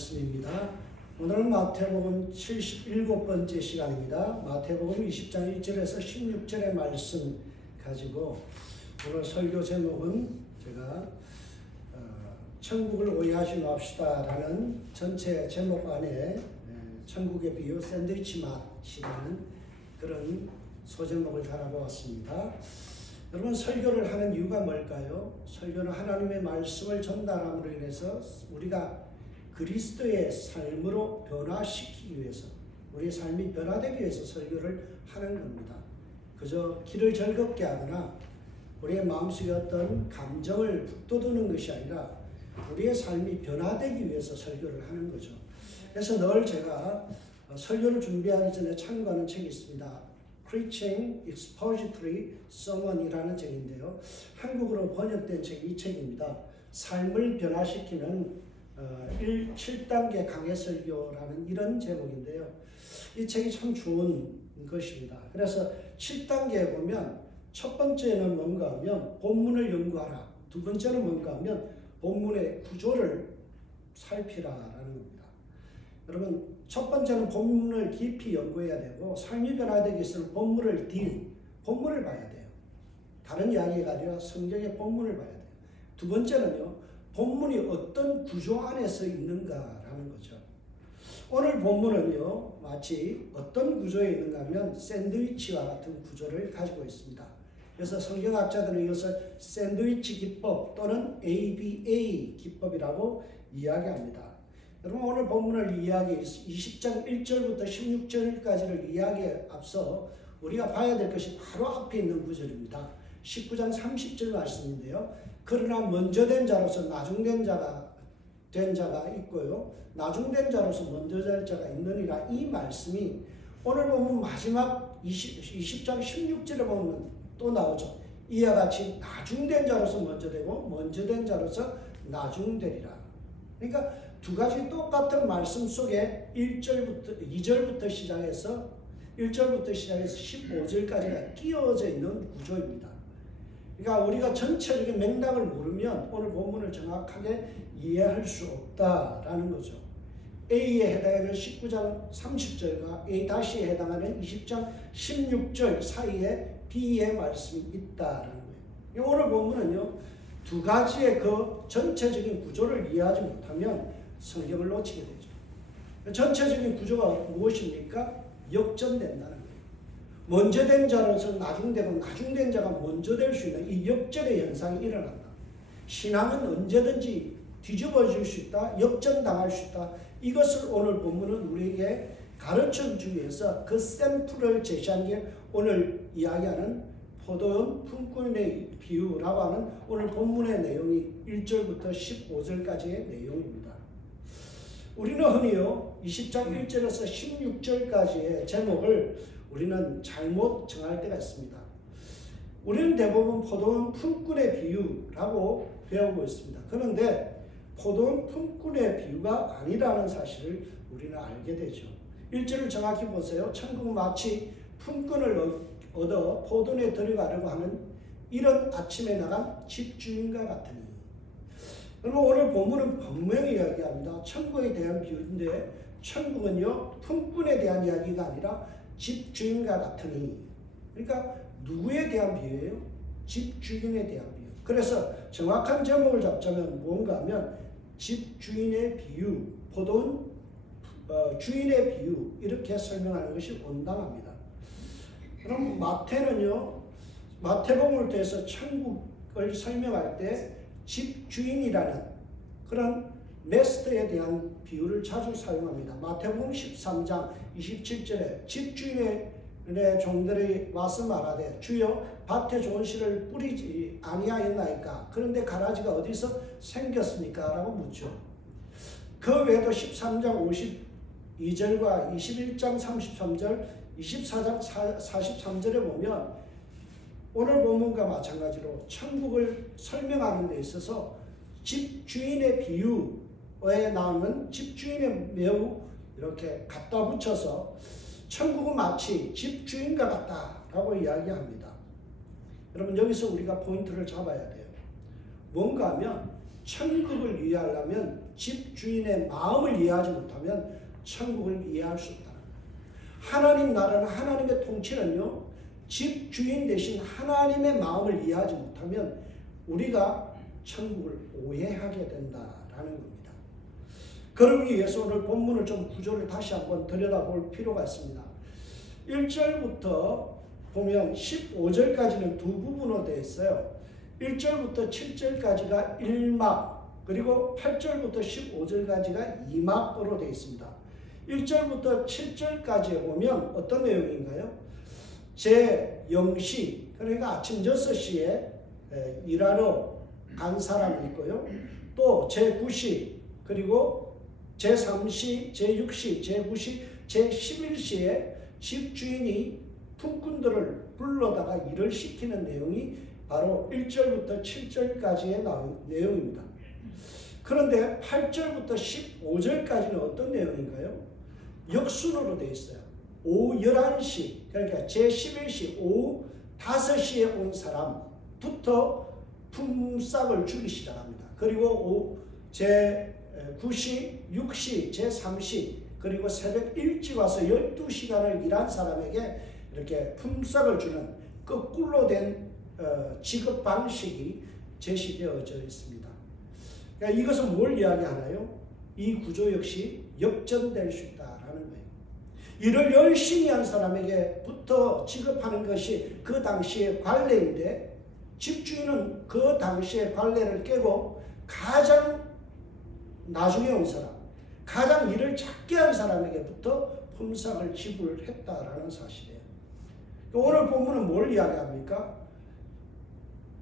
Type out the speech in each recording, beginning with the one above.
말씀입니다. 오늘은 마태복음 77번째 시간입니다. 마태복음 20장 1절에서 16절의 말씀 가지고 오늘 설교 제목은 제가 천국을 오해하지 맙시다 라는 전체 제목 안에 천국의 비유 샌드위치 맛이라는 그런 소제목을 달아보았습니다. 여러분, 설교를 하는 이유가 뭘까요? 설교는 하나님의 말씀을 전달함으로 인해서 우리가 그리스도의 삶으로 변화시키기 위해서, 우리의 삶이 변화되기 위해서 설교를 하는 겁니다. 그저 귀를 즐겁게 하거나 우리의 마음속에 어떤 감정을 북돋우는 것이 아니라 우리의 삶이 변화되기 위해서 설교를 하는 거죠. 그래서 늘 제가 설교를 준비하기 전에 참고하는 책이 있습니다. Preaching Expository Sermon이라는 책인데요. 한국어로 번역된 책이 이 책입니다. 삶을 변화시키는 7단계 강해 설교라는 이런 제목인데요. 이 책이 참 좋은 것입니다. 그래서 7단계에 보면 첫 번째는 뭔가 하면 본문을 연구하라. 두 번째는 뭔가 하면 본문의 구조를 살피라라는 겁니다. 여러분, 첫 번째는 본문을 깊이 연구해야 되고, 삶이 변화되기 위해서는 본문을 봐야 돼요. 다른 이야기가 아니라 성경의 본문을 봐야 돼요. 두 번째는요, 본문이 어떤 구조 안에서 있는가라는 거죠. 오늘 본문은요, 마치 어떤 구조에 있는가 하면 샌드위치와 같은 구조를 가지고 있습니다. 그래서 성경학자들은 이것을 샌드위치 기법 또는 ABA 기법이라고 이야기합니다. 여러분, 오늘 본문을 20장 1절부터 16절까지를 이야기에 앞서 우리가 봐야 될 것이 바로 앞에 있는 구절입니다. 19장 30절 말씀인데요. 그러나 먼저 된 자로서 나중된 자가 있고요. 나중된 자로서 먼저 될 자가 있느니라. 이 말씀이 오늘 보면 마지막 20장 16절에 보면 또 나오죠. 이와 같이 나중된 자로서 먼저 되고 먼저 된 자로서 나중되리라. 그러니까 두 가지 똑같은 말씀 속에 2절부터 시작해서 15절까지가 끼어져 있는 구조입니다. 그러니까 우리가 전체적인 맥락을 모르면 오늘 본문을 정확하게 이해할 수 없다라는 거죠. A에 해당하는 19장 30절과 A-에 해당하는 20장 16절 사이에 B의 말씀이 있다라는 거예요. 오늘 본문은요, 두 가지의 그 전체적인 구조를 이해하지 못하면 성경을 놓치게 되죠. 전체적인 구조가 무엇입니까? 역전된다는 거예요. 먼저 된 자로서 나중되고 나중된 자가 먼저 될 수 있는 이 역전의 현상이 일어난다. 신앙은 언제든지 뒤집어질 수 있다. 역전당할 수 있다. 이것을 오늘 본문은 우리에게 가르쳐 주기 위해서 그 샘플을 제시한 게 오늘 이야기하는 포도원 품꾼의 비유라고 하는 오늘 본문의 내용이 1절부터 15절까지의 내용입니다. 우리는 흔히요 20장 1절에서 16절까지의 제목을 우리는 잘못 정할 때가 있습니다. 우리는 대부분 포도원 품꾼의 비유라고 배우고 있습니다. 그런데 포도원 품꾼의 비유가 아니라는 사실을 우리는 알게 되죠. 1절을 정확히 보세요. 천국은 마치 품꾼을 얻어 포도원에 들어가려고 하는 이런 아침에 나간 집주인과 같으니. 그러면 오늘 본문은 분명히 이야기합니다. 천국에 대한 비유인데 천국은요 품꾼에 대한 이야기가 아니라 집주인과 같으니. 그러니까 누구에 대한 비유예요? 집주인에 대한 비유. 그래서 정확한 제목을 잡자면 뭔가 하면 집주인의 비유, 포도원 주인의 비유, 이렇게 설명하는 것이 온당합니다. 그럼 마태는요, 마태복음을 통해서 천국을 설명할 때 집주인이라는 그런 메스터에 대한 비유를 자주 사용합니다. 마태복음 13장 27절에 집주인의 종들이 와서 말하되 주여 밭에 좋은 씨를 뿌리지 아니하였나이까? 그런데 가라지가 어디서 생겼습니까? 라고 묻죠. 그 외에도 13장 52절과 21장 33절, 24장 43절에 보면 오늘 본문과 마찬가지로 천국을 설명하는 데 있어서 집주인의 비유에 나오는 집주인의 매우 이렇게 갖다 붙여서 천국은 마치 집주인과 같다라고 이야기합니다. 여러분, 여기서 우리가 포인트를 잡아야 돼요. 뭔가 하면 천국을 이해하려면 집주인의 마음을 이해하지 못하면 천국을 이해할 수 없다. 하나님 나라는 하나님의 통치는요, 집주인 대신 하나님의 마음을 이해하지 못하면 우리가 천국을 오해하게 된다라는 겁니다. 그러기 위해서 오늘 본문을 좀 구조를 다시 한번 들여다볼 필요가 있습니다. 1절부터 보면 15절까지는 두 부분으로 되어 있어요. 1절부터 7절까지가 1막, 그리고 8절부터 15절까지가 2막으로 되어 있습니다. 1절부터 7절까지에 보면 어떤 내용인가요? 제0시, 그러니까 아침 6시에 일하러 간 사람이 있고요. 또 제9시, 그리고 제3시, 제6시, 제9시, 제11시에 집주인이 품꾼들을 불러다가 일을 시키는 내용이 바로 1절부터 7절까지의 내용입니다. 그런데 8절부터 15절까지는 어떤 내용인가요? 역순으로 되어 있어요. 오후 11시, 그러니까 제11시 오후 5시에 온 사람부터 품삯을 주기 시작합니다. 그리고 제9시, 6시, 제3시, 그리고 새벽 일찍 와서 12시간을 일한 사람에게 이렇게 품삯을 주는 거꾸로 된 지급 방식이 제시되어져 있습니다. 그러니까 이것은 뭘 이야기하나요? 이 구조 역시 역전될 수 있다라는 거예요. 일을 열심히 한 사람에게부터 지급하는 것이 그 당시의 관례인데, 집주인은 그 당시의 관례를 깨고 가장 나중에 온 사람, 가장 일을 작게 한 사람에게부터 품삯을 지불했다라는 사실이에요. 오늘 본문은 뭘 이야기합니까?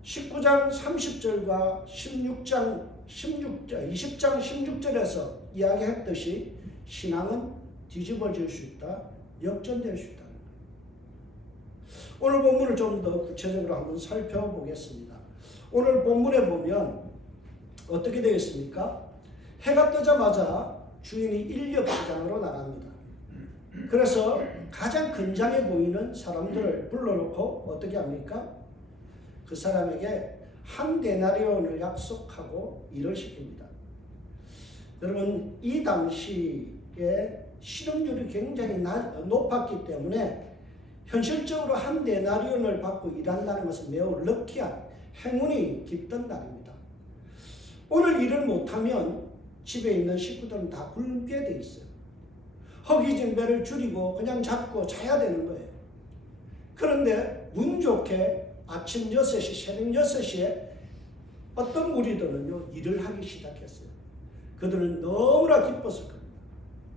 19장 30절과 20장 16절에서 이야기했듯이 신앙은 뒤집어질 수 있다, 역전될 수 있다는 거예요. 오늘 본문을 좀 더 구체적으로 한번 살펴보겠습니다. 오늘 본문에 보면 어떻게 되어 있습니까? 해가 뜨자마자 주인이 인력시장으로 나갑니다. 그래서 가장 근장해 보이는 사람들을 불러놓고 어떻게 합니까? 그 사람에게 한 데나리온을 약속하고 일을 시킵니다. 여러분, 이 당시에 실업률이 굉장히 높았기 때문에 현실적으로 한 데나리온을 받고 일한다는 것은 매우 럭키한 행운이 깃든 날입니다. 오늘 일을 못하면 집에 있는 식구들은 다 굶게 돼 있어요. 허기진 배를 줄이고 그냥 잡고 자야 되는 거예요. 그런데 운 좋게 아침 6시, 새벽 6시에 어떤 무리들은요, 일을 하기 시작했어요. 그들은 너무나 기뻤을 겁니다.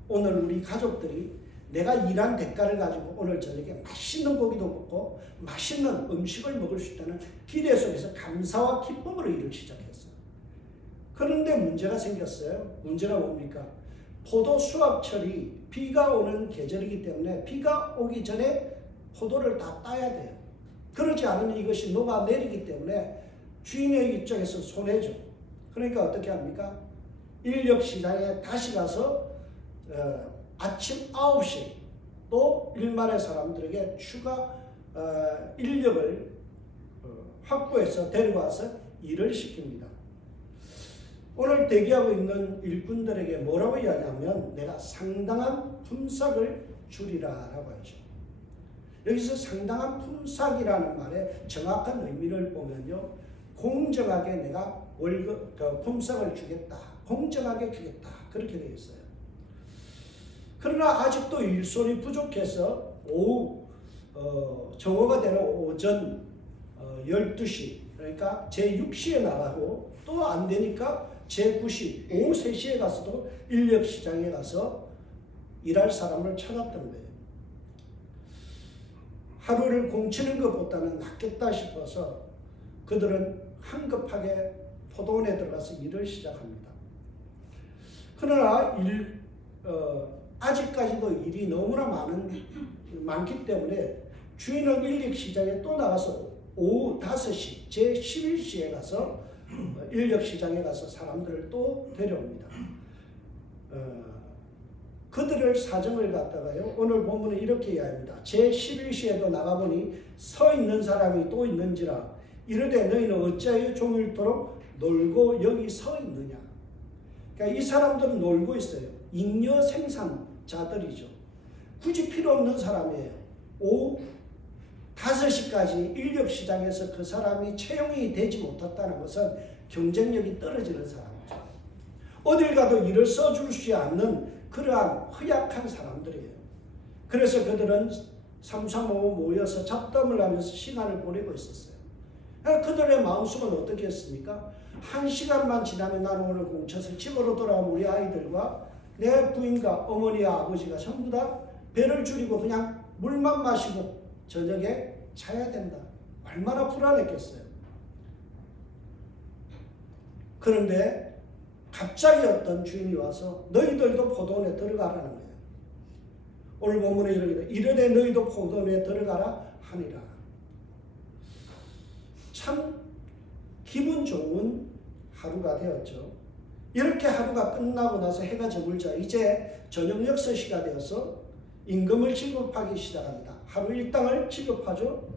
오늘 우리 가족들이 내가 일한 대가를 가지고 오늘 저녁에 맛있는 고기도 먹고 맛있는 음식을 먹을 수 있다는 기대 속에서 감사와 기쁨으로 일을 시작했어요. 그런데 문제가 생겼어요. 문제가 뭡니까? 포도 수확철이 비가 오는 계절이기 때문에 비가 오기 전에 포도를 다 따야 돼요. 그렇지 않으면 이것이 녹아내리기 때문에 주인의 입장에서 손해죠. 그러니까 어떻게 합니까? 인력시장에 다시 가서 아침 9시 또 일만의 사람들에게 추가 인력을 확보해서 데려와서 일을 시킵니다. 오늘 대기하고 있는 일꾼들에게 뭐라고 이야기하면 내가 상당한 품삯을 주리라라고 하죠. 여기서 상당한 품삯이라는 말의 정확한 의미를 보면요, 공정하게 내가 품삯을 주겠다, 공정하게 주겠다, 그렇게 되어 있어요. 그러나 아직도 일손이 부족해서 오후 정오가 되는 오전 12시, 그러니까 제6시에 나가고 또 안 되니까 제9시, 오후 3시에 가서도 인력시장에 가서 일할 사람을 찾았던 거예요. 하루를 공치는 것보다는 낫겠다 싶어서 그들은 한급하게 포도원에 들어가서 일을 시작합니다. 그러나 아직까지도 일이 너무나 많기 때문에 주인은 인력시장에 또 나가서 오후 5시, 제11시에 가서 인력시장에 가서 사람들을 또 데려옵니다. 그들을 사정을 갖다가요, 오늘 본문은 이렇게 이야기합니다. 제11시에도 나가보니 서 있는 사람이 또 있는지라 이르되 너희는 어찌하여 종일토록 놀고 여기 서 있느냐. 그러니까 이 사람들은 놀고 있어요. 잉여 생산자들이죠. 굳이 필요 없는 사람이에요. 오후 5시까지 인력 시장에서 그 사람이 채용이 되지 못했다는 것은 경쟁력이 떨어지는 사람이죠. 어딜 가도 일을 써주지 않는 그러한 허약한 사람들이에요. 그래서 그들은 335 모여서 잡담을 하면서 시간을 보내고 있었어요. 그들의 마음속은 어떻게 했습니까? 1시간만 지나면 나는 오늘 공쳐서 집으로 돌아오면 우리 아이들과 내 부인과 어머니와 아버지가 전부 다 배를 줄이고 그냥 물만 마시고 저녁에 자야 된다. 얼마나 불안했겠어요. 그런데 갑자기 어떤 주인이 와서 너희들도 포도원에 들어가라는 거예요. 오늘 본문에 이르되 너희도 포도원에 들어가라 하니라. 참 기분 좋은 하루가 되었죠. 이렇게 하루가 끝나고 나서 해가 저물자 이제 저녁 6시가 되어서 임금을 지급하기 시작합니다. 하루 일당을 지급하죠.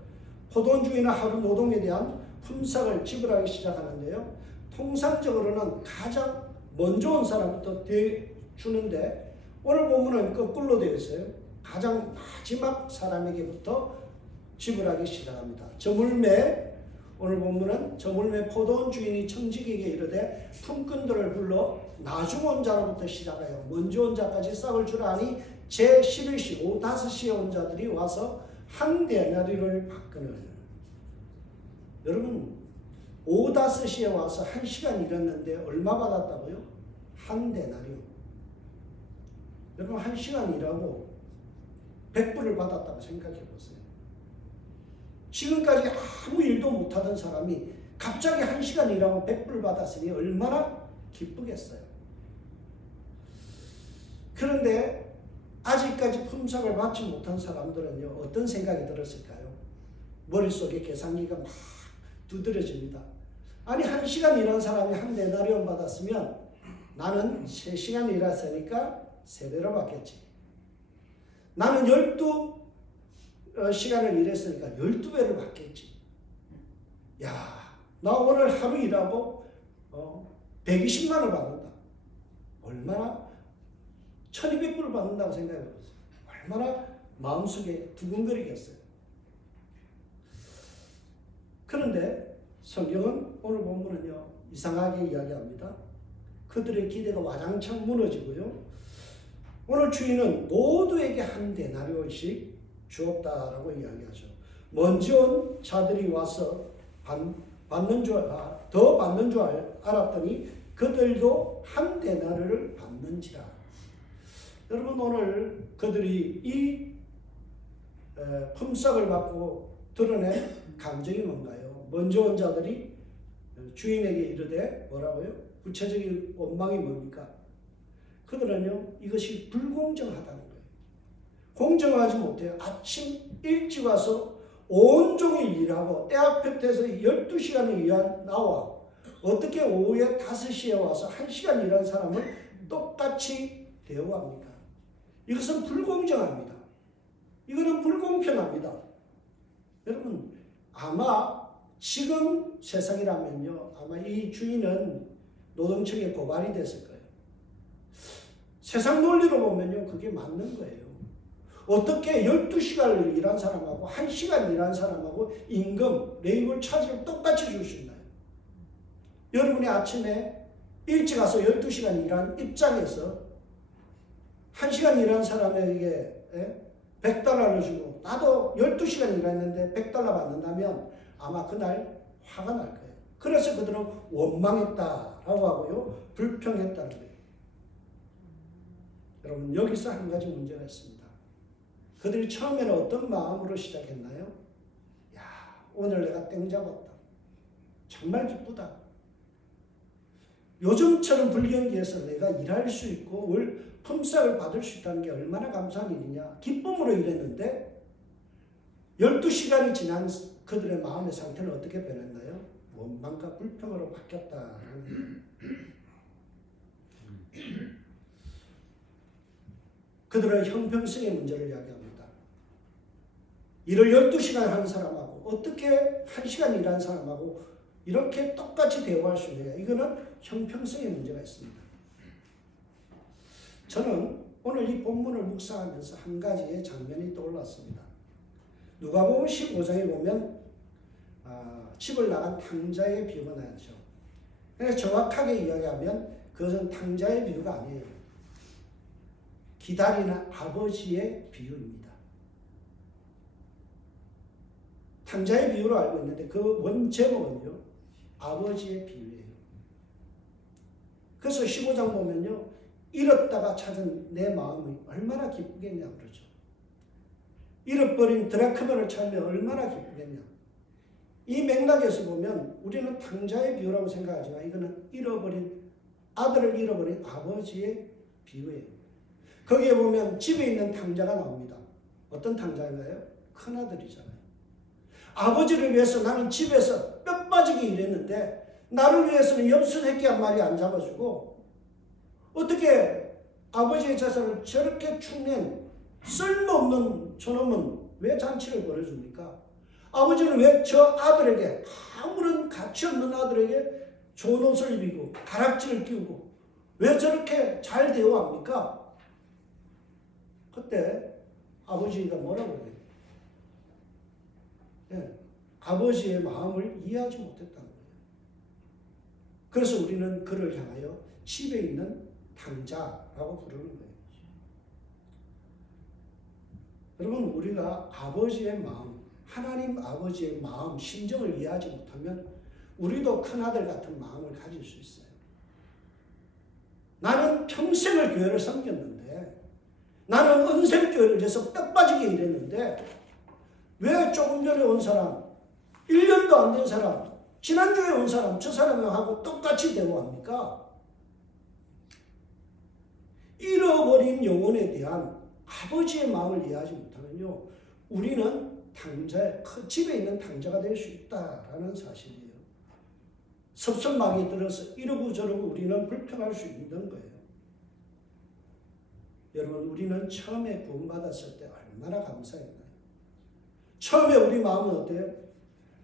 포도원 주인은 하루 노동에 대한 품삯을 지불하기 시작하는데요. 통상적으로는 가장 먼저 온 사람부터 주는데 오늘 본문은 거꾸로 되어 있어요. 가장 마지막 사람에게부터 지불하기 시작합니다. 저물매, 오늘 본문은 저물매 포도원 주인이 청지기에게 이르되 품꾼들을 불러 나중 온 자로부터 시작하여 먼저 온 자까지 싹을 주라니 제11시 오후 5시에 온 자들이 와서 한 데나리를 받거늘. 여러분 오후 5시에 와서 1시간 일했는데 얼마 받았다고요? 한 데나리요. 여러분 1시간 일하고 100불을 받았다고 생각해 보세요. 지금까지 아무 일도 못하던 사람이 갑자기 1시간 일하고 100불 받았으니 얼마나 기쁘겠어요. 그런데 아직까지 품삯을 받지 못한 사람들은요, 어떤 생각이 들었을까요? 머릿속에 계산기가 막 두드려집니다. 아니 1시간 일한 사람이 한 데나리온 받았으면 나는 3시간 일했으니까 3배로 받겠지. 나는 12시간을 일했으니까 12배를 받겠지. 야, 나 오늘 하루 일하고 120만 원 받는다. 얼마나 1200불을 받는다고 생각해보세요. 얼마나 마음속에 두근거리겠어요. 그런데 성경은 오늘 본문은요, 이상하게 이야기합니다. 그들의 기대가 와장창 무너지고요. 오늘 주인은 모두에게 한 데나리온씩 주었다라고 이야기하죠. 먼저 온 자들이 와서 받는 줄 알았더니 그들도 한 데나리온을 받는지라. 여러분 오늘 그들이 이 품삯을 받고 드러낸 감정이 뭔가요? 먼저 온 자들이 주인에게 이르되 뭐라고요? 구체적인 원망이 뭡니까? 그들은요 이것이 불공정하다는 거예요. 공정하지 못해요. 아침 일찍 와서 온종일 일하고 때 앞에서 12시간을 나와 어떻게 오후에 5시에 와서 1시간 일한 사람을 똑같이 대우합니까? 이것은 불공정합니다. 이거는 불공평합니다. 여러분 아마 지금 세상이라면요 아마 이 주인은 노동청에 고발이 됐을 거예요. 세상 논리로 보면요 그게 맞는 거예요. 어떻게 12시간을 일한 사람하고 1시간 일한 사람하고 임금, 레이블 차지를 똑같이 줄 수 있나요? 여러분이 아침에 일찍 와서 12시간 일한 입장에서 1시간 일한 사람에게 100달러를 주고 나도 12시간 일했는데 100달러 받는다면 아마 그날 화가 날 거예요. 그래서 그들은 원망했다라고 하고요. 불평했다는 거예요. 여러분 여기서 한 가지 문제가 있습니다. 그들이 처음에는 어떤 마음으로 시작했나요? 야, 오늘 내가 땡 잡았다. 정말 기쁘다. 요즘처럼 불경기에서 내가 일할 수 있고 품삯을 받을 수 있다는 게 얼마나 감사한 일이냐. 기쁨으로 일했는데 12시간이 지난 그들의 마음의 상태는 어떻게 변했나요? 원망과 불평으로 바뀌었다는 그들은 형평성의 문제를 이야기합니다. 일을 12시간 하는 사람하고 어떻게 1시간 일하는 사람하고 이렇게 똑같이 대우할 수 있느냐. 이거는 형평성의 문제가 있습니다. 저는 오늘 이 본문을 묵상하면서 한 가지의 장면이 떠올랐습니다. 누가복음 15장에 보면 집을 나간 탕자의 비유가 나왔죠. 그래서 정확하게 이야기하면 그것은 탕자의 비유가 아니에요. 기다리는 아버지의 비유입니다. 탕자의 비유로 알고 있는데 그 원 제목은요, 아버지의 비유예요. 그래서 15장 보면요, 잃었다가 찾은 내 마음이 얼마나 기쁘겠냐 그러죠. 잃어버린 드라크마를 찾으면 얼마나 기쁘겠냐. 이 맥락에서 보면 우리는 탕자의 비유라고 생각하지만 이거는 아들을 잃어버린 아버지의 비유예요. 거기에 보면 집에 있는 탕자가 나옵니다. 어떤 탕자인가요? 큰아들이잖아요. 아버지를 위해서 나는 집에서 뼈 빠지게 일했는데 나를 위해서는 염소 새끼 한 마리 안 잡아주고 어떻게 아버지의 재산을 저렇게 축낸 쓸모없는 저놈은 왜 잔치를 벌여줍니까? 아버지는 왜 저 아들에게, 아무런 가치 없는 아들에게 좋은 옷을 입히고 가락지를 끼우고 왜 저렇게 잘 대우합니까? 그때 아버지가 뭐라고 해요? 네, 아버지의 마음을 이해하지 못했다는 거예요. 그래서 우리는 그를 향하여 집에 있는 탕자라고 부르는 거예요. 여러분, 우리가 아버지의 마음, 하나님 아버지의 마음, 심정을 이해하지 못하면 우리도 큰아들 같은 마음을 가질 수 있어요. 나는 평생을 교회를 섬겼는데, 나는 은생교회를 위해서 뼈 빠지게 일했는데 왜 조금 전에 온 사람, 1년도 안 된 사람, 지난주에 온 사람, 저 사람하고 똑같이 대우합니까? 잃어버린 영혼에 대한 아버지의 마음을 이해하지 못하면요, 우리는 집에 있는 탕자가 될 수 있다라는 사실이에요. 섭섭하게 들어서 이러고 저러고 우리는 불평할 수 있는 거예요. 여러분, 우리는 처음에 구원받았을 때 얼마나 감사했나요? 처음에 우리 마음은 어때요?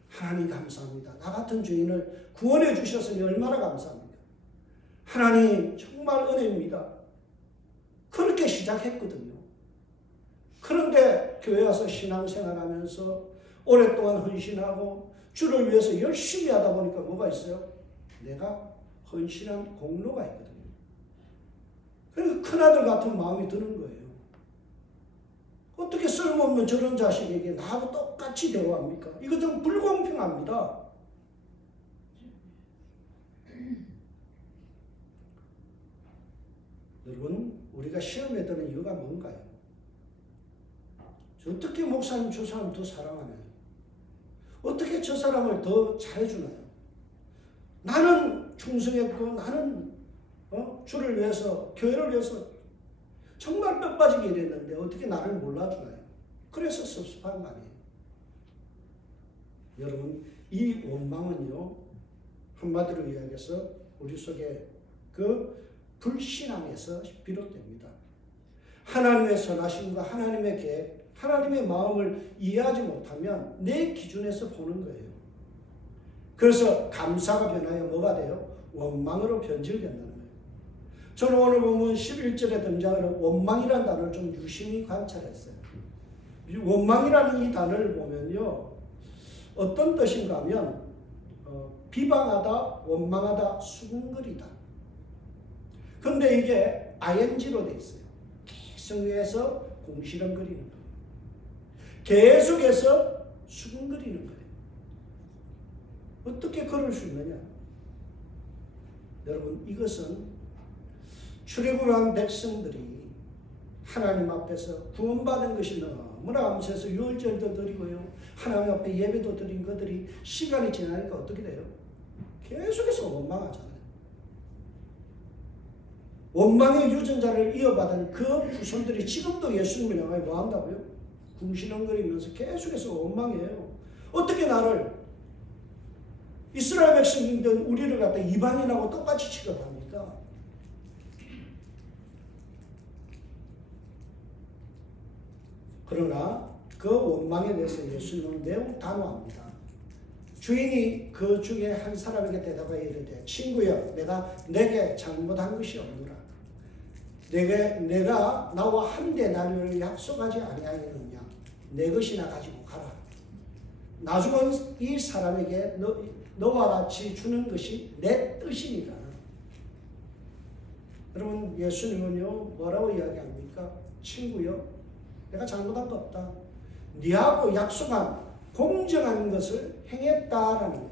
하나님 감사합니다. 나 같은 죄인을 구원해 주셨으니 얼마나 감사합니까? 하나님 정말 은혜입니다. 그렇게 시작했거든요. 그런데 교회 와서 신앙생활하면서 오랫동안 헌신하고 주를 위해서 열심히 하다 보니까 뭐가 있어요? 내가 헌신한 공로가 있거든요. 그래서 큰아들 같은 마음이 드는 거예요. 어떻게 쓸모없는 저런 자식에게 나하고 똑같이 대우합니까? 이거 좀 불공평합니다. 여러분, 우리가 시험에 드는 이유가 뭔가요? 어떻게 목사님 저 사람 더 사랑하나요? 어떻게 저 사람을 더 잘해주나요? 나는 충성했고 나는 주를 위해서, 교회를 위해서 정말 뼈 빠지게 일했는데 어떻게 나를 몰라주나요? 그래서 섭섭한 거 아니에요. 여러분, 이 원망은요, 한마디로 이야기해서 우리 속에 그 불신앙에서 비롯됩니다. 하나님의 선하심과 하나님의 계획, 하나님의 마음을 이해하지 못하면 내 기준에서 보는 거예요. 그래서 감사가 변하여 뭐가 돼요? 원망으로 변질된다는 거예요. 저는 오늘 보면 11절에 등장하는 원망이라는 단어를 좀 유심히 관찰했어요. 원망이라는 이 단어를 보면요, 어떤 뜻인가 하면 비방하다, 원망하다, 수군거리다. 근데 이게 ing로 돼 있어요. 계속해서 공시렁거리는 거예요. 계속해서 수군거리는 거예요. 어떻게 그럴 수 있느냐? 여러분, 이것은 출애굽한 백성들이 하나님 앞에서 구원받은 것이 너무나 감사해서 유월절도 드리고요, 하나님 앞에 예배도 드린 것들이 시간이 지나니까 어떻게 돼요? 계속해서 원망하잖아요. 원망의 유전자를 이어받은 그 후손들이 지금도 예수님을 향하여 뭐 한다고요? 궁시렁거리면서 계속해서 원망해요. 어떻게 나를, 이스라엘 백성이던 우리를 갖다 이방인하고 똑같이 취급합니까? 그러나 그 원망에 대해서 예수님은 매우 단호합니다. 주인이 그 중에 한 사람에게 대답하여 이르되, 친구여, 내가 내게 잘못한 것이 없노라. 내가 나와 한 데나리온을 약속하지 아니하였느냐. 내 것이나 가지고 가라. 나중은 이 사람에게 너와 같이 주는 것이 내 뜻이니라. 여러분, 예수님은요 뭐라고 이야기합니까? 친구요, 내가 잘못한 거 없다. 네하고 약속한 공정한 것을 행했다라는 거예요.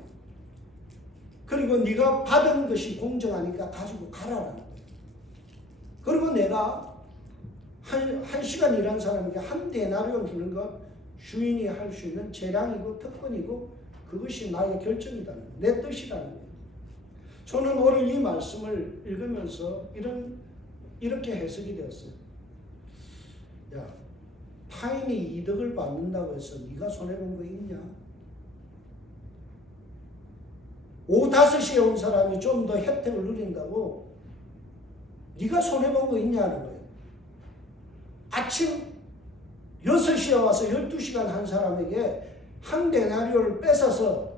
그리고 네가 받은 것이 공정하니까 가지고 가라라는 거예요. 그리고 내가 한 시간 일한 사람에게 한 데나리온 주는 것 주인이 할 수 있는 재량이고 특권이고 그것이 나의 결정이라는 거예요. 내 뜻이라는 거예요. 저는 오늘 이 말씀을 읽으면서 이렇게 해석이 되었어요. 야, 타인이 이득을 받는다고 해서 네가 손해본 거 있냐? 5, 5시에 온 사람이 좀 더 혜택을 누린다고 네가 손해본 거 있냐는 거예요. 아침 6시에 와서 12시간 한 사람에게 한 데나리온을 뺏어서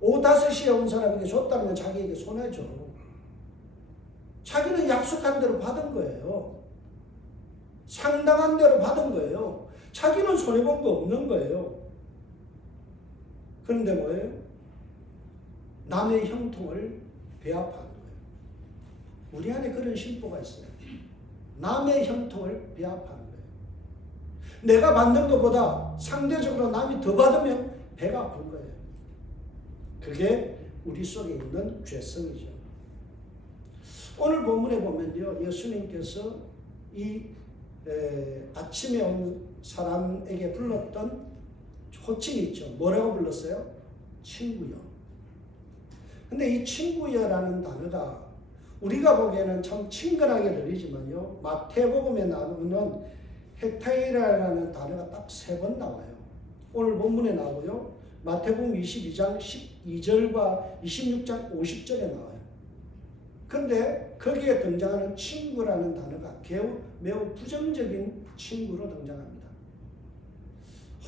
5, 5시에 온 사람에게 줬다는 건 자기에게 손해죠. 자기는 약속한 대로 받은 거예요. 상당한 대로 받은 거예요. 자기는 손해본 거 없는 거예요. 그런데 뭐예요? 남의 형통을 배합하는 거예요. 우리 안에 그런 심보가 있어요. 남의 형통을 배합하는 거예요. 내가 받는 것보다 상대적으로 남이 더 받으면 배가 아픈 거예요. 그게 우리 속에 있는 죄성이죠. 오늘 본문에 보면요, 예수님께서 이 아침에 온 사람에게 불렀던 호칭이 있죠. 뭐라고 불렀어요? 친구요. 근데 이 친구여라는 단어가 우리가 보기에는 참 친근하게 들리지만요, 마태복음에 나오는 헤타이라라는 단어가 딱 3번 나와요. 오늘 본문에 나오고요, 마태복음 22장 12절과 26장 50절에 나와요. 근데 거기에 등장하는 친구라는 단어가 매우 부정적인 친구로 등장합니다.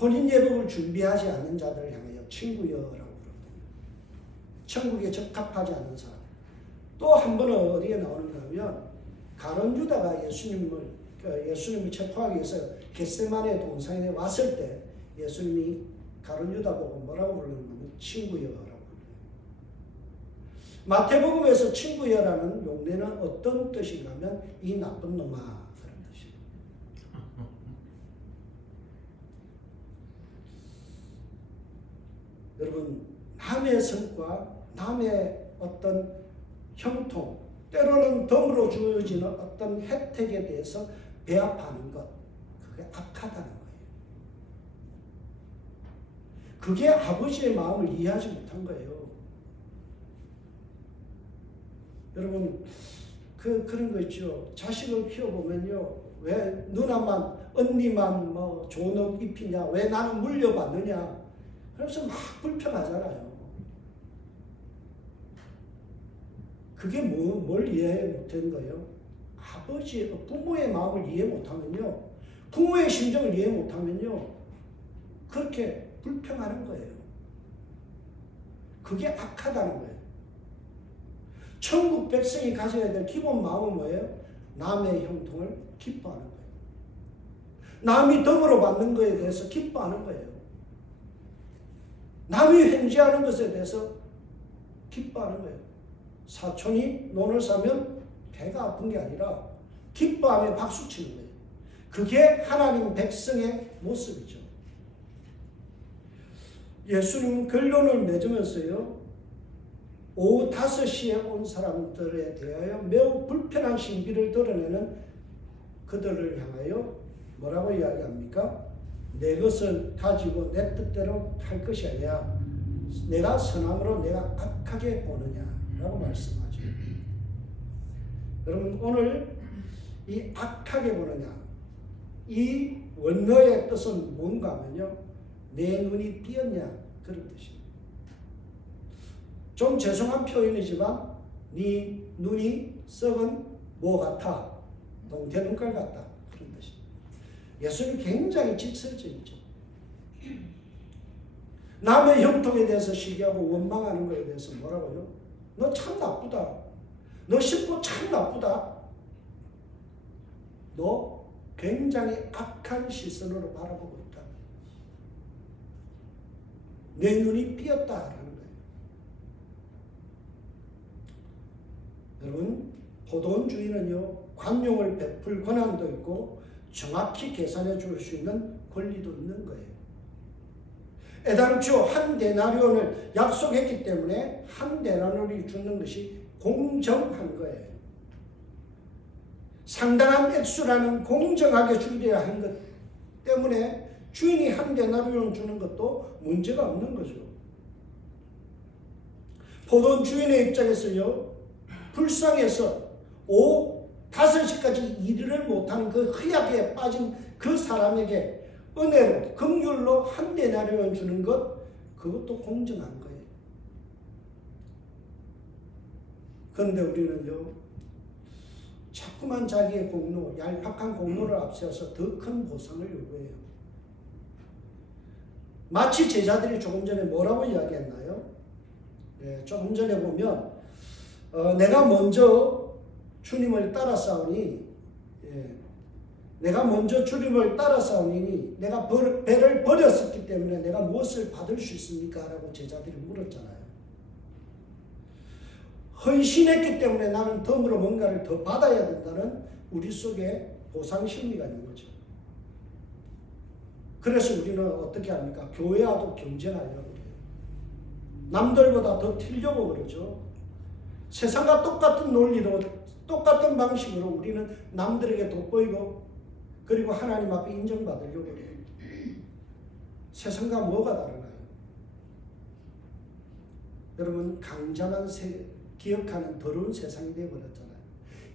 혼인예복을 준비하지 않는 자들을 향하여 친구여라고 부릅니다. 천국에 적합하지 않는 사람. 또 한 번은 어디에 나오는가 하면 가룟 유다가 예수님을 체포하기 위해서 겟세마네 동산에 왔을 때 예수님이 가룟 유다 보고 뭐라고 부르냐면 친구여라고 불러요. 마태복음에서 친구여라는 용례는 어떤 뜻인가 하면 이 나쁜 놈아 그런 뜻이에요. 여러분, 남의 성과, 남의 어떤 형통, 때로는 덤으로 주어지는 어떤 혜택에 대해서 배합하는 것, 그게 악하다는 거예요. 그게 아버지의 마음을 이해하지 못한 거예요. 여러분, 그런 거 있죠. 자식을 키워보면요, 왜 누나만, 언니만 뭐 좋은 옷 입히냐, 왜 나는 물려받느냐, 그래서 막 불평하잖아요. 그게 뭘 이해 못한 거예요? 부모의 마음을 이해 못하면요, 부모의 심정을 이해 못하면요, 그렇게 불평하는 거예요. 그게 악하다는 거예요. 천국 백성이 가져야 될 기본 마음은 뭐예요? 남의 형통을 기뻐하는 거예요. 남이 덕으로 받는 것에 대해서 기뻐하는 거예요. 남이 횡재하는 것에 대해서 기뻐하는 거예요. 사촌이 논을 사면 배가 아픈 게 아니라 기뻐하며 박수치는 거예요. 그게 하나님 백성의 모습이죠. 예수님은 결론을 맺으면서요, 오후 5시에 온 사람들에 대하여 매우 불편한 신비를 드러내는 그들을 향하여 뭐라고 이야기합니까? 내 것을 가지고 내 뜻대로 할 것이 아니라 내가 선함으로 내가 악하게 보느냐라고 말씀하죠. 여러분, 오늘 이 악하게 보느냐, 이 원어의 뜻은 뭔가 하면요, 내 눈이 띄었냐 그런 뜻입니다. 좀 죄송한 표현이지만 네 눈이 썩은 뭐 같아? 동태 눈깔 같다 그런 뜻입니다. 예수님이 굉장히 직설적이죠. 남의 형통에 대해서 시기하고 원망하는 것에 대해서 뭐라고요? 너 참 나쁘다. 너 심보 참 나쁘다. 너 굉장히 악한 시선으로 바라보고 있다. 내 눈이 삐었다라는 거예요. 여러분, 포도원주의는요, 관용을 베풀 권한도 있고 정확히 계산해 줄 수 있는 권리도 있는 거예요. 애당초 한 데나리온을 약속했기 때문에 한 데나리온을 주는 것이 공정한 거예요. 상당한 액수라는 공정하게 주려야 하는 것 때문에 주인이 한 데나리온 주는 것도 문제가 없는 거죠. 포도원 주인의 입장에서요, 불쌍해서 5시까지 일을 못하는 그 허약에 빠진 그 사람에게 은혜로, 긍휼로 한 데나리온 주는 것, 그것도 공정한 거예요. 그런데 우리는요, 자꾸만 자기의 공로, 얄팍한 공로를 앞세워서 더 큰 보상을 요구해요. 마치 제자들이 조금 전에 뭐라고 이야기했나요? 네, 조금 전에 보면 내가 먼저 주님을 따라싸우니, 내가 먼저 주님을 따라싸우니 내가 배를 버렸었기 때문에 내가 무엇을 받을 수 있습니까? 라고 제자들이 물었잖아요. 헌신했기 때문에 나는 덤으로 뭔가를 더 받아야 된다는 우리 속에 보상 심리가 있는 거죠. 그래서 우리는 어떻게 합니까? 교회와도 경쟁하려고 그래요. 남들보다 더 튀려고 그러죠. 세상과 똑같은 논리로, 똑같은 방식으로 우리는 남들에게 돋보이고, 그리고 하나님 앞에 인정받으려고 해요. 세상과 뭐가 다르나요? 여러분, 강자만 기억하는 더러운 세상이 되어버렸잖아요.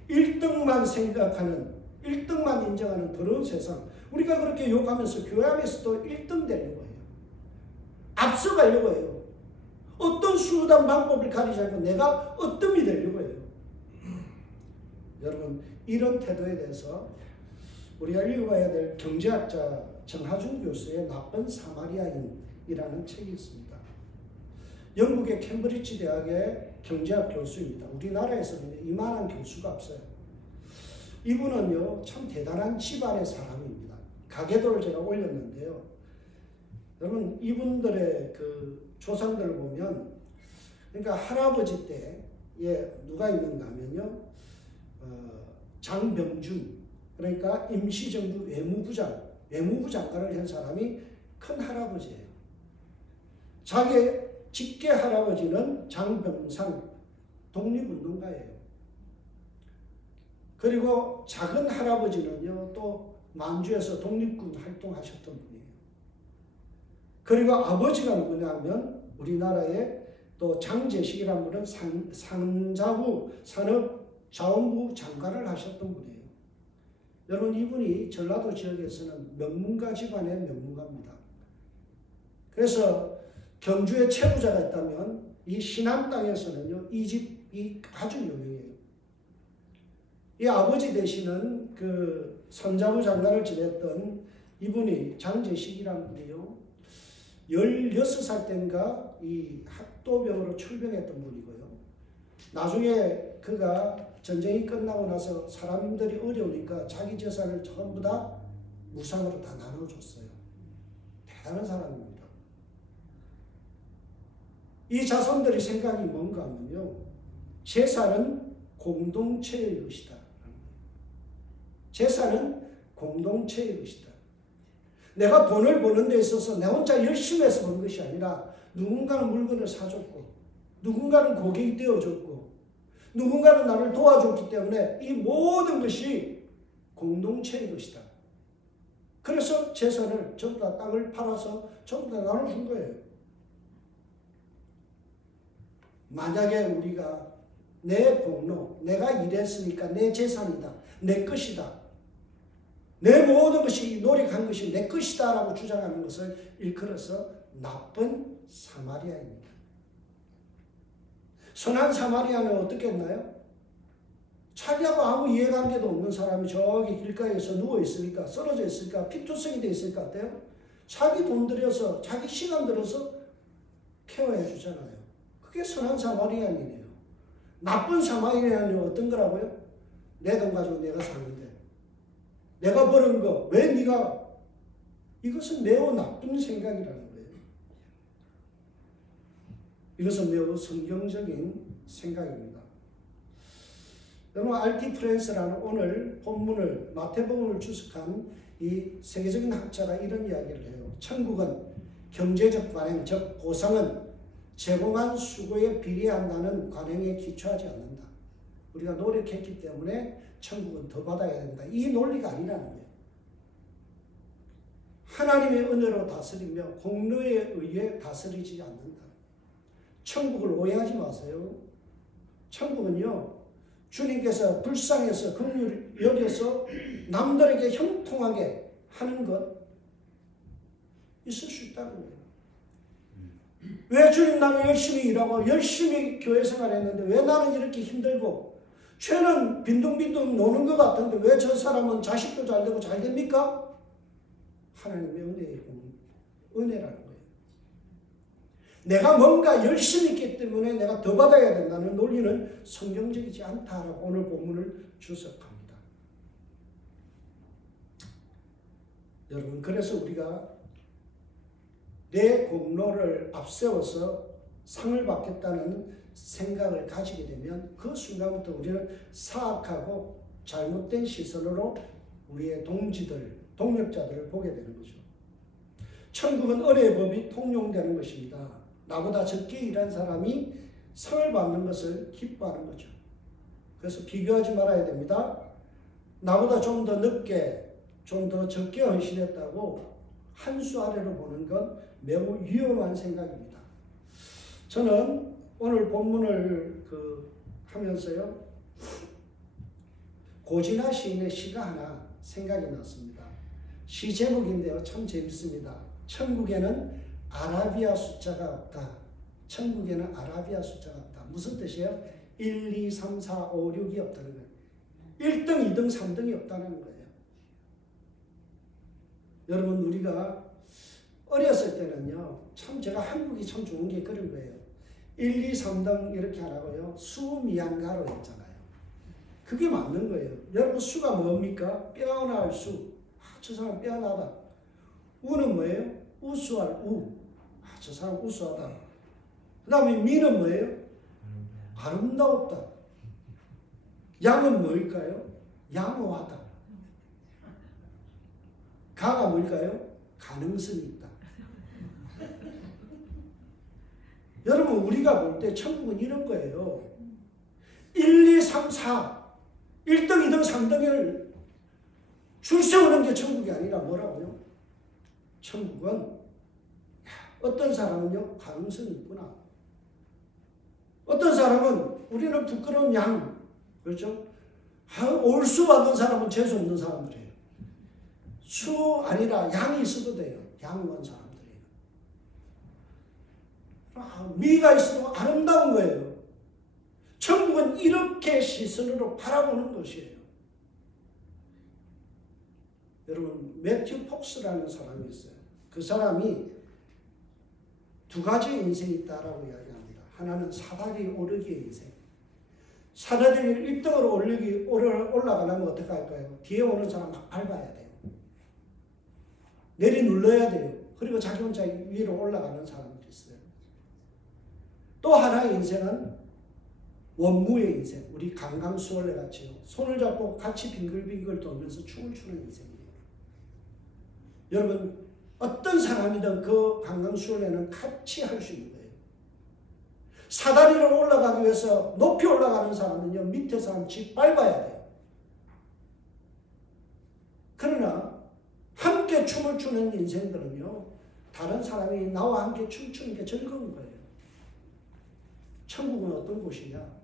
1등만 생각하는, 1등만 인정하는 더러운 세상. 우리가 그렇게 욕하면서 교회 안에서도 1등 되려고 해요. 앞서가려고 해요. 어떤 수단 방법을 가리지 않고 내가 어뜸이 되려고 해요. 여러분, 이런 태도에 대해서 우리가 읽어봐야 될 경제학자 정하준 교수의 나쁜 사마리아인이라는 책이 있습니다. 영국의 캠브리지 대학의 경제학 교수입니다. 우리나라에서는 이만한 교수가 없어요. 이분은요, 참 대단한 집안의 사람입니다. 가계도를 제가 올렸는데요. 여러분, 이분들의 그 조상들을 보면, 그러니까 할아버지 때에 누가 있는가 하면요, 장병준, 그러니까 임시정부 외무부 장관을 한 사람이 큰 할아버지예요. 자기 직계 할아버지는 장병상 독립운동가예요. 그리고 작은 할아버지는요, 또 만주에서 독립군 활동하셨던 분이에요. 그리고 아버지가 누구냐면 우리나라의 또 장제식이라는 분은 상자부 산업자원부 장관을 하셨던 분이에요. 여러분, 이분이 전라도 지역에서는 명문가 집안의 명문가입니다. 그래서 경주에 채부자가 있다면 이 신안 땅에서는요, 이 집이 아주 유명해요. 이 아버지 되시는 그 선자부 장관을 지냈던 이분이 장제식이라는 분이요, 16살 때인가 이 학도병으로 출병했던 분이고요. 나중에 그가 전쟁이 끝나고 나서 사람들이 어려우니까 자기 재산을 전부 다 무상으로 다 나눠줬어요. 대단한 사람입니다. 이 자손들의 생각이 뭔가 하면요, 재산은 공동체의 것이다. 재산은 공동체의 것이다. 내가 돈을 버는 데 있어서 내 혼자 열심히 해서 번 것이 아니라 누군가는 물건을 사줬고, 누군가는 고객이 되어줬고, 누군가는 나를 도와줬기 때문에 이 모든 것이 공동체의 것이다. 그래서 재산을 전부 다 땅을 팔아서 전부 다 나눠준 거예요. 만약에 우리가 내 공로, 내가 일했으니까 내 재산이다, 내 것이다, 내 모든 것이 노력한 것이 내 것이다 라고 주장하는 것을 일컬어서 나쁜 사마리아입니다. 선한 사마리아는 어떻게 했나요? 자기하고 아무 이해관계도 없는 사람이 저기 길가에서 누워있으니까, 쓰러져 있으니까, 피투성이 되어 있으니까 어때요? 자기 돈 들여서, 자기 시간 들여서 케어해 주잖아요. 그게 선한 사마리아인이에요. 나쁜 사마리아인은 어떤 거라고요? 내 돈 가지고 내가 사는데 내가 버는 거 왜 네가, 이것은 매우 나쁜 생각이라는 거예요. 이것은 매우 성경적인 생각입니다. 여러분, R.T. 프랜스라는 오늘 본문을, 마태복음을 주석한 이 세계적인 학자가 이런 이야기를 해요. 천국은 경제적 관행, 즉 보상은 제공한 수고에 비례한다는 관행에 기초하지 않는다. 우리가 노력했기 때문에 천국은 더 받아야 된다. 이 논리가 아니라는 거예요. 하나님의 은혜로 다스리며 공로에 의해 다스리지 않는다. 천국을 오해하지 마세요. 천국은요, 주님께서 불쌍해서 긍휼히 여겨서 남들에게 형통하게 하는 것 있을 수 있다는 거예요. 왜 주님 나는 열심히 일하고 열심히 교회 생활했는데 왜 나는 이렇게 힘들고 쟤는 빈둥빈둥 노는 것 같은데 왜 저 사람은 자식도 잘 되고 잘 됩니까? 하나님의 은혜라는 거예요. 내가 뭔가 열심히 했기 때문에 내가 더 받아야 된다는 논리는 성경적이지 않다라고 오늘 본문을 주석합니다. 여러분, 그래서 우리가 내 공로를 앞세워서 상을 받겠다는 생각을 가지게 되면 그 순간부터 우리는 사악하고 잘못된 시선으로 우리의 동지들, 동력자들을 보게 되는 거죠. 천국은 은혜의 법이 통용되는 것입니다. 나보다 적게 일한 사람이 상을 받는 것을 기뻐하는 거죠. 그래서 비교하지 말아야 됩니다. 나보다 좀 더 늦게, 좀 더 적게 헌신했다고 한 수 아래로 보는 건 매우 위험한 생각입니다. 저는 오늘 본문을 하면서요, 고진아 시인의 시가 하나 생각이 났습니다. 시 제목인데요, 참 재밌습니다. 천국에는 아라비아 숫자가 없다. 천국에는 아라비아 숫자가 없다. 무슨 뜻이에요? 1, 2, 3, 4, 5, 6이 없다는 거예요. 1등, 2등, 3등이 없다는 거예요. 여러분, 우리가 어렸을 때는요, 참 제가 한국이 참 좋은 게 그런 거예요. 1, 2, 3등 이렇게 하라고요. 수미양가로 했잖아요. 그게 맞는 거예요. 여러분, 수가 뭡니까? 빼어날 수. 저 사람 빼어나다. 우는 뭐예요? 우수할 우. 저 사람 우수하다. 그 다음에 미는 뭐예요? 아름다웠다. 양은 뭘까요? 양호하다. 가가 뭘까요? 가능성이 있다. 여러분, 우리가 볼 때 천국은 이런 거예요. 1, 2, 3, 4 1등, 2등, 3등을 줄 세우는 게 천국이 아니라 뭐라고요? 천국은 어떤 사람은요, 가능성이 있구나. 어떤 사람은 우리는 부끄러운 양, 그렇죠? 올수 받는 사람은 재수 없는 사람들이에요. 수 아니라 양이 있어도 돼요. 양호한 사람들이에요. 미가 있어도 아름다운 거예요. 천국은 이렇게 시선으로 바라보는 것이에요. 여러분, 매튜 폭스라는 사람이 있어요. 그 사람이 두 가지 인생이 있다라고 이야기합니다. 하나는 사다리 오르기의 인생. 사다리를 1등으로 올라가려면 어떻게 할까요? 뒤에 오는 사람 막 밟아야 돼요. 내리 눌러야 돼요. 그리고 자기 혼자 위로 올라가는 사람들이 있어요. 또 하나의 인생은 원무의 인생. 우리 강강수월래 같이요. 손을 잡고 같이 빙글빙글 돌면서 춤을 추는 인생이에요. 여러분, 어떤 사람이든 그 강강수월래는 같이 할 수 있는 거예요. 사다리로 올라가기 위해서 높이 올라가는 사람은요, 밑에 사람 짓밟아야 돼요. 그러나 함께 춤을 추는 인생들은요, 다른 사람이 나와 함께 춤추는 게 즐거운 거예요. 천국은 어떤 곳이냐?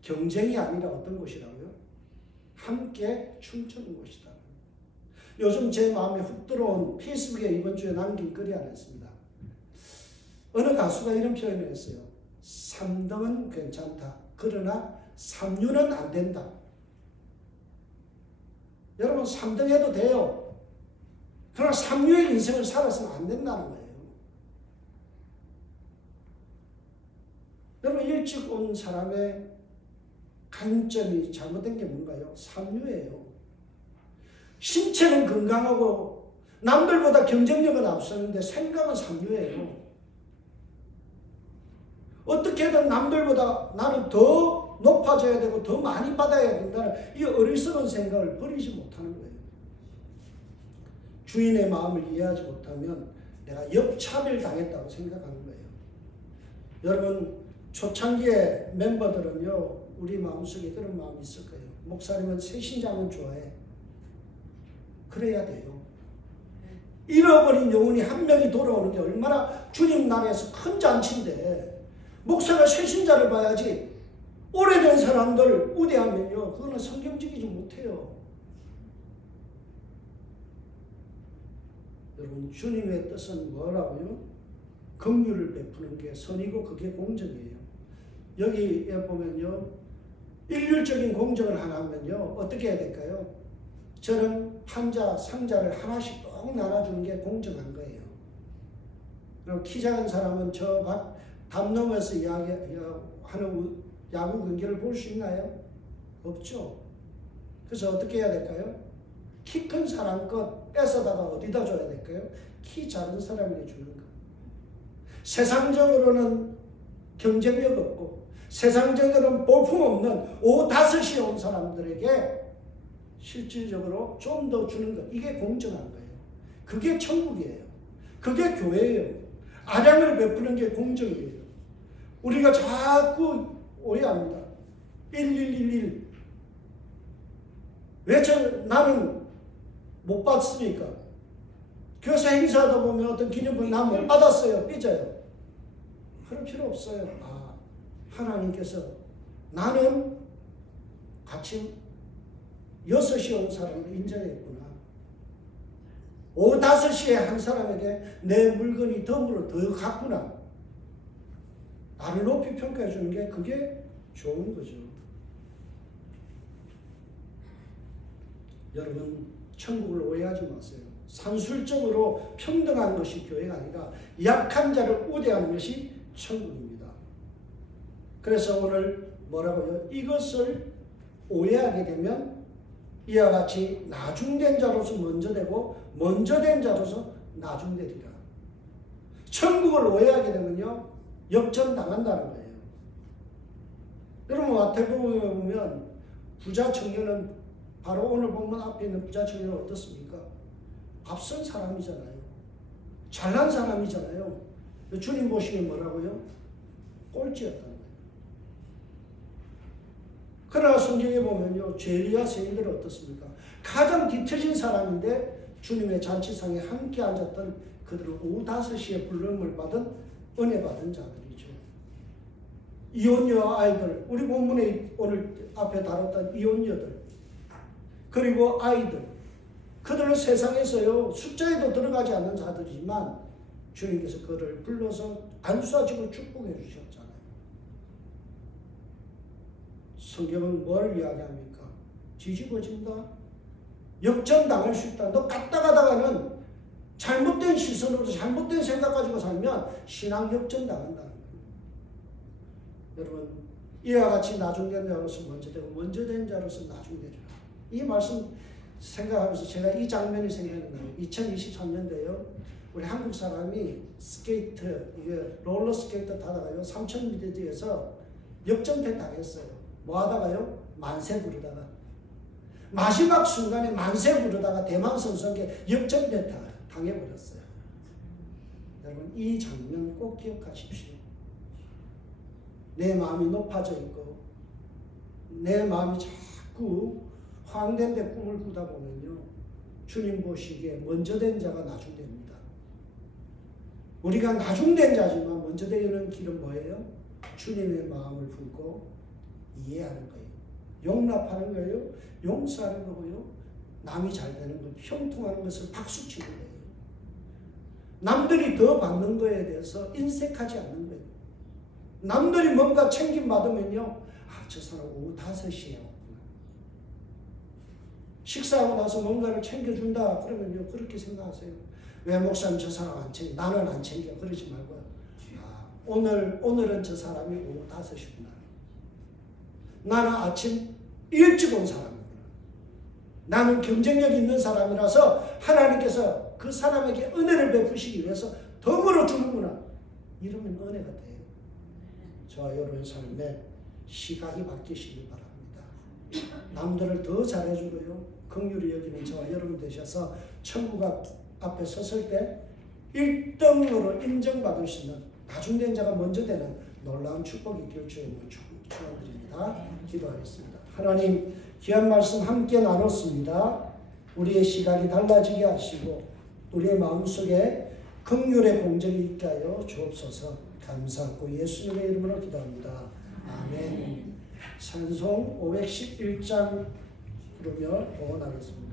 경쟁이 아니라 어떤 곳이라고요? 함께 춤추는 곳이다. 요즘 제 마음에 훅 들어온 페이스북에 이번 주에 남긴 글이 하나 있습니다. 어느 가수가 이런 표현을 했어요. 3등은 괜찮다. 그러나 3류는 안 된다. 여러분, 3등 해도 돼요. 그러나 3류의 인생을 살아서는 안 된다는 거예요. 여러분, 일찍 온 사람의 관점이 잘못된 게 뭔가요? 3류예요. 신체는 건강하고 남들보다 경쟁력은 앞서는데 생각은 삼류예요. 어떻게든 남들보다 나는 더 높아져야 되고 더 많이 받아야 된다는 이 어리석은 생각을 버리지 못하는 거예요. 주인의 마음을 이해하지 못하면 내가 역차별 당했다고 생각하는 거예요. 여러분 초창기에 멤버들은요 우리 마음속에 그런 마음이 있을 거예요. 목사님은 새신자면 좋아해. 그래야 돼요. 잃어버린 영혼이 한 명이 돌아오는 게 얼마나 주님 나라에서 큰 잔치인데 목사가 새신자를 봐야지 오래된 사람들 우대하면요 그거는 성경적이지 못해요. 여러분 주님의 뜻은 뭐라고요? 긍휼을 베푸는 게 선이고 그게 공정이에요. 여기에 보면요 일률적인 공정을 하나 하면요 어떻게 해야 될까요? 저는 판자, 상자를 하나씩 꼭 나눠주는 게 공정한 거예요. 그럼 키 작은 사람은 저 담 넘어서 이야기하는 야구 경기를 볼 수 있나요? 없죠. 그래서 어떻게 해야 될까요? 키 큰 사람 것 뺏어다가 어디다 줘야 될까요? 키 작은 사람에게 주는 거. 세상적으로는 경쟁력 없고 세상적으로는 볼품 없는 5, 5이 온 사람들에게 실질적으로 좀 더 주는 것. 이게 공정한 거예요. 그게 천국이에요. 그게 교회예요. 아량을 베푸는 게 공정이에요. 우리가 자꾸 오해합니다. 1111. 왜 나는 못 받습니까? 교사 행사하다 보면 어떤 기념품 난 못 받았어요. 삐져요. 그럴 필요 없어요. 하나님께서 나는 아침 6시에 온 사람을 인정했구나. 오후 5시에 한 사람에게 내 물건이 덤으로 더 갔구나. 나를 높이 평가해 주는 게 그게 좋은 거죠. 여러분 천국을 오해하지 마세요. 산술적으로 평등한 것이 교회가 아니라 약한 자를 우대하는 것이 천국입니다. 그래서 오늘 뭐라고요? 이것을 오해하게 되면 이와 같이 나중된 자로서 먼저 되고 먼저 된 자로서 나중되리라. 천국을 오해하게 되면요 역전당한다는 거예요. 여러분 마태복음에 보면 부자 청년은 바로 오늘 본문 앞에 있는 부자 청년은 어떻습니까? 앞선 사람이잖아요. 잘난 사람이잖아요. 주님 보시기에 뭐라고요? 꼴찌였다는 거예요. 그러나 성경에 보면요 죄리와 세인들은 어떻습니까? 가장 뒤처진 사람인데 주님의 잔치상에 함께 앉았던 그들은 오후 5시에 부름을 받은 은혜 받은 자들이죠. 이혼녀 아이들, 우리 본문에 오늘 앞에 다뤘던 이혼녀들, 그리고 아이들, 그들은 세상에서요 숫자에도 들어가지 않는 자들이지만 주님께서 그를 불러서 안수하시고 축복해 주셨잖아요. 성경은 뭘 이야기합니까? 뒤집어진다. 역전당할 수 있다. 너 갔다 가다가는 잘못된 시선으로 잘못된 생각 가지고 살면 신앙 역전당한다는 거예요. 여러분 이와 같이 나중된 자로서 먼저 되고 먼저 된 자로서 나중되리라. 이 말씀 생각하면서 제가 이 장면이 생각나요. 2023년도에요. 우리 한국 사람이 스케이트, 이게 롤러 스케이트 타다가요 3000m 뒤에서 역전패 당했어요. 뭐 하다가요? 만세 부르다가. 마지막 순간에 만세 부르다가 대만 선수에게 역전패 당해버렸어요. 여러분 이 장면 꼭 기억하십시오. 내 마음이 높아져 있고 내 마음이 자꾸 황된 데 꿈을 꾸다 보면요 주님 보시기에 먼저 된 자가 나중됩니다. 우리가 나중된 자지만 먼저 되는 길은 뭐예요? 주님의 마음을 품고 이해하는 거예요. 용납하는 거예요. 용서하는 거고요. 남이 잘 되는 것, 형통하는 것을 박수치는 거예요. 남들이 더 받는 거에 대해서 인색하지 않는 거예요. 남들이 뭔가 챙김받으면요 저 사람 오후 5시에 왔구나. 식사하고 나서 뭔가를 챙겨준다 그러면요 그렇게 생각하세요. 왜 목사님 저 사람 안 챙겨? 나는 안 챙겨. 그러지 말고요. 오늘은 저 사람이 오후 5시구나. 나는 아침 일찍 온 사람이구나. 나는 경쟁력 있는 사람이라서 하나님께서 그 사람에게 은혜를 베푸시기 위해서 덤으로 주는구나. 이러면 은혜가 돼요. 저와 여러분의 삶에 시각이 바뀌시기 바랍니다. 남들을 더 잘해주고요, 긍휼히 여기는 저와 여러분 되셔서 천국 앞에 섰을 때 1등으로 인정받을 수 있는 나중된 자가 먼저 되는 놀라운 축복이 있길 주님을 축원드립니다. 기도하겠습니다. 하나님, 귀한 말씀 함께 나눴습니다. 우리의 시각이 달라지게 하시고 우리의 마음속에 긍휼의 공정이 있게 하여 주옵소서. 감사하고 예수님의 이름으로 기도합니다. 아멘. 찬송 511장 부르며 봉헌하겠습니다.